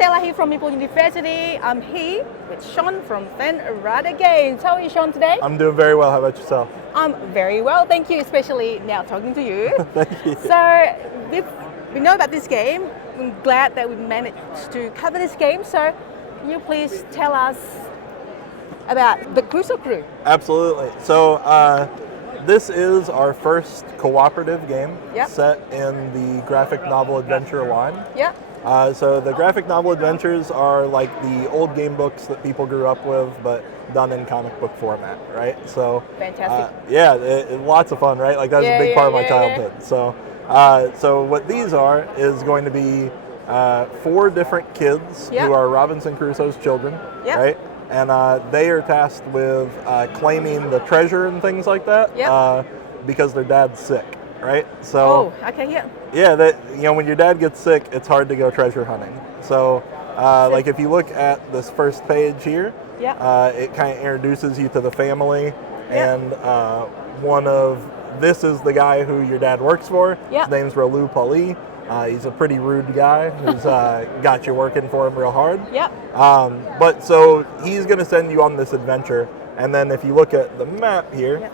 Stella here from Meeple University. I'm here with Shaun from Ryder Games. How are you, Shaun, today? I'm doing very well. How about yourself? I'm very well, thank you, especially now talking to you. Thank you. So, we know about this game. I'm glad that we managed to cover this game. So, can you please tell us about the Cruse Crew? Absolutely. So, this is our first cooperative game set in the graphic novel adventure line. Yeah. So the graphic novel adventures are like the old game books that people grew up with, but done in comic book format, right? So fantastic. Lots of fun, right? Like that was a big part of my childhood. So, so what these are is going to be 4 different kids who are Robinson Crusoe's children, right? And they are tasked with claiming the treasure and things like that because their dad's sick, right? So, yeah, when your dad gets sick, it's hard to go treasure hunting. So, like if you look at this first page here, it kind of introduces you to the family, and this is the guy who your dad works for. His name's Replayability. He's a pretty rude guy who's got you working for him real hard. But so he's going to send you on this adventure, and then if you look at the map here,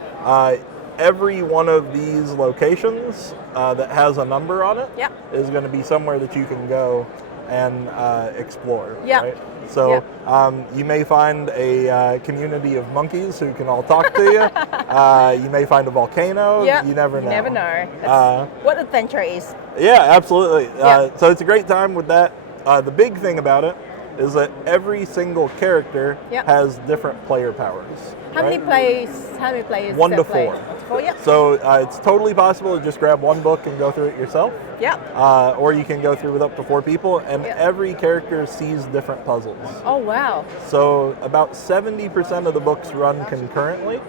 every one of these locations that has a number on it is going to be somewhere that you can go and explore. Right? So you may find a community of monkeys who can all talk to you. You may find a volcano. You never know. You never know. What adventure is. Yeah, absolutely. So it's a great time with that. The big thing about it is that every single character has different player powers. How many players? 1 to 4. So it's totally possible to just grab one book and go through it yourself. Or you can go through with up to 4 people, and every character sees different puzzles. Oh wow! So about 70% of the books run concurrently.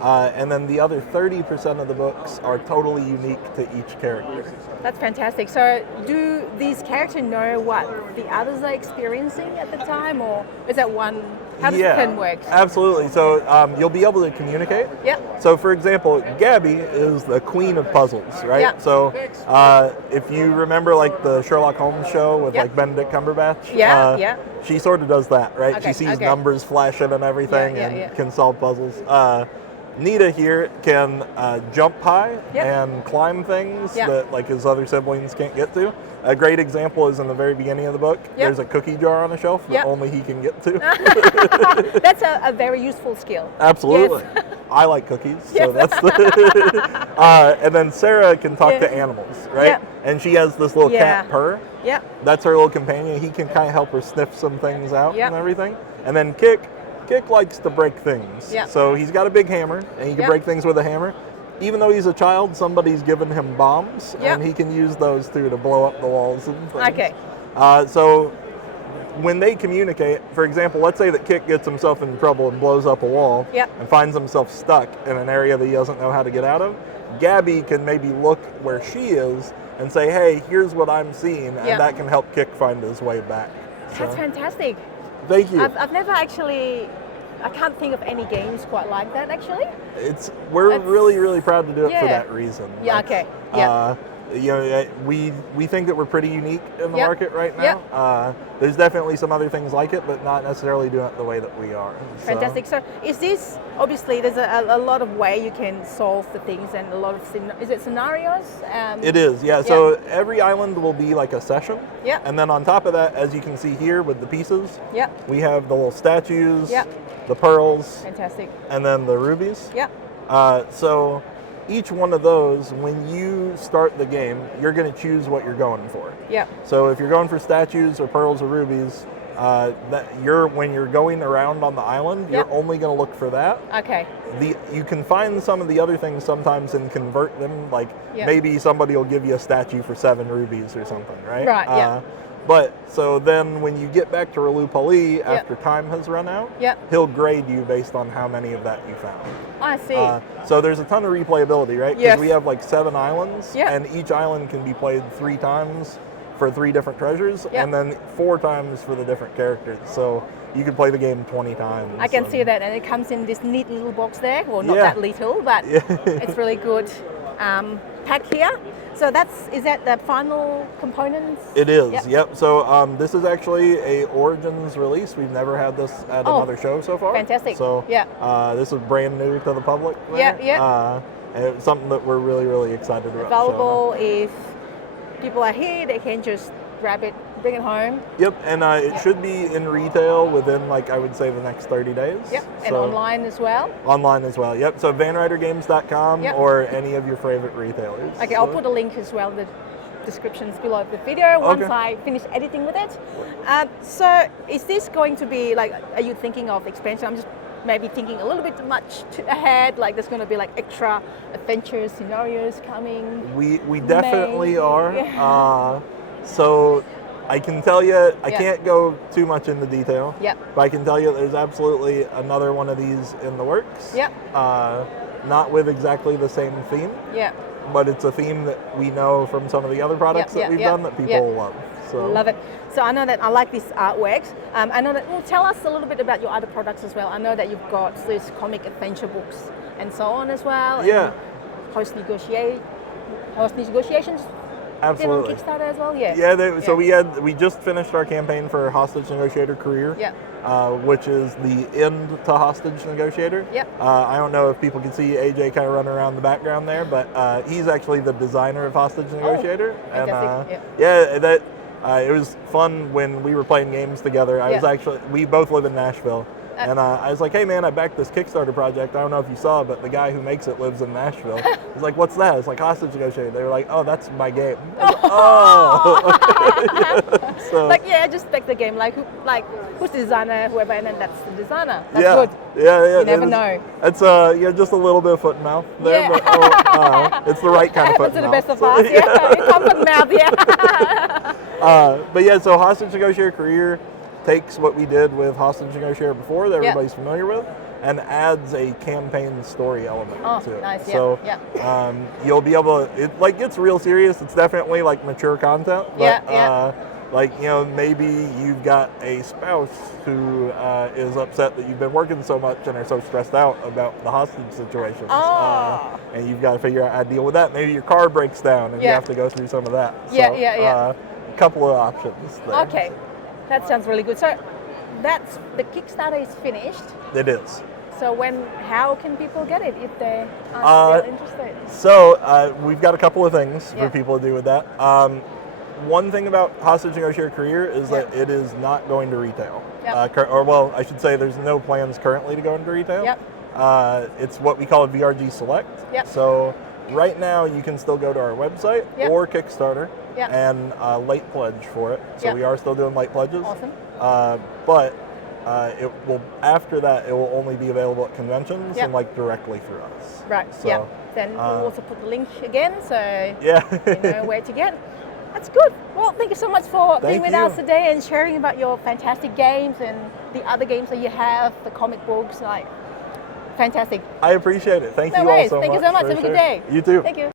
And then the other 30% of the books are totally unique to each character. That's fantastic. So do these characters know what the others are experiencing at the time, or is that one? How does it work? Absolutely. So you'll be able to communicate. So for example, Gabby is the queen of puzzles, right? So if you remember like the Sherlock Holmes show with like Benedict Cumberbatch, she sort of does that, right? She sees numbers flashing and everything and can solve puzzles. Nita here can jump high and climb things that like his other siblings can't get to. A great example is in the very beginning of the book. There's a cookie jar on a shelf that only he can get to. That's a very useful skill. Absolutely. I like cookies, so that's the and then Sarah can talk to animals, right? And she has this little cat purr. That's her little companion. He can kind of help her sniff some things out and everything. And then Kick likes to break things. So he's got a big hammer, and he can break things with a hammer. Even though he's a child, somebody's given him bombs, and he can use those too to blow up the walls and things. So when they communicate, for example, let's say that Kick gets himself in trouble and blows up a wall and finds himself stuck in an area that he doesn't know how to get out of, Gabby can maybe look where she is and say, hey, here's what I'm seeing, and that can help Kick find his way back. That's fantastic. Thank you. I've never actually, I can't think of any games quite like that actually. We're really proud to do it for that reason. We think that we're pretty unique in the market right now. There's definitely some other things like it, but not necessarily doing it the way that we are. Fantastic. So is this, obviously there's a lot of way you can solve the things, and a lot of, is it scenarios? It is, So every island will be like a session. And then on top of that, as you can see here with the pieces, we have the little statues, the pearls, fantastic, and then the rubies. So each one of those, when you start the game, you're going to choose what you're going for. So if you're going for statues or pearls or rubies, when you're going around on the island, you're only going to look for that. You can find some of the other things sometimes and convert them. Like maybe somebody will give you a statue for 7 rubies or something, right? But so then when you get back to Replayability after time has run out, he'll grade you based on how many of that you found. I see. So there's a ton of replayability, right? Because we have like 7 islands, and each island can be played 3 times for 3 different treasures, and then 4 times for the different characters. So you can play the game 20 times. I can see that, and it comes in this neat little box there. Well, not that little, but it's really good pack here. So is that the final components? It is, yep. So this is actually a Origins release. We've never had this at another show so far. Fantastic. So this is brand new to the public. Yeah. And it's something that we're really, really excited about. Available if people are here, they can just grab it, bring it home. Yep, and it should be in retail within, like, I would say the next 30 days. Yep, and online as well? Online as well, yep. So vanrydergames.com or any of your favorite retailers. Okay, I'll put a link as well in the descriptions below the video once I finish editing with it. So is this going to be, like, are you thinking of expansion? I'm just maybe thinking a little bit much ahead, like there's going to be like extra adventure scenarios coming. We definitely are. So I can tell you, I can't go too much into detail, but I can tell you there's absolutely another one of these in the works. Not with exactly the same theme, but it's a theme that we know from some of the other products that we've done that people love. So. Love it. So I know that I like this artwork. I know that, well, tell us a little bit about your other products as well. I know that you've got these comic adventure books and so on as well. Yeah. And host negotiations. Absolutely. On Kickstarter as well, So we just finished our campaign for Hostage Negotiator Career, which is the end to Hostage Negotiator. I don't know if people can see AJ kind of running around the background there, but he's actually the designer of Hostage Negotiator. It was fun when we were playing games together. We both live in Nashville. And I was like, hey man, I backed this Kickstarter project. I don't know if you saw it, but the guy who makes it lives in Nashville. He's like, what's that? It's like Hostage Negotiator. They were like, oh, that's my game. So, like, just back the game. Like, who's the designer, whoever, and then that's the designer. That's good. Yeah. You never know. It's just a little bit of foot and mouth there, but it's the right kind of foot and mouth. To the best of us, it comes with mouth, But so Hostage Negotiator Career takes what we did with Hostage Negotiator before that everybody's familiar with and adds a campaign story element to it. Nice, you'll be able to, it gets real serious. It's definitely like mature content, but maybe you've got a spouse who is upset that you've been working so much and are so stressed out about the hostage situations. And you've got to figure out how to deal with that. Maybe your car breaks down and you have to go through some of that. A couple of options there. Okay. That sounds really good. So that's the Kickstarter is finished. It is. So how can people get it if they are still interested? So we've got a couple of things for people to do with that. One thing about Hostage Negotiator Career is that it is not going to retail. I should say there's no plans currently to go into retail. It's what we call a VRG Select. So right now you can still go to our website or Kickstarter and late pledge for it. So we are still doing late pledges. Awesome. But it will, after that, it will only be available at conventions and directly through us. Right. So, Then we'll also put the link again, so you know where to get. That's good. Well, thank you so much for being with us today and sharing about your fantastic games and the other games that you have, the comic books, fantastic. I appreciate it. Thank you all so much. Thank you so much. Have a good day. You too. Thank you.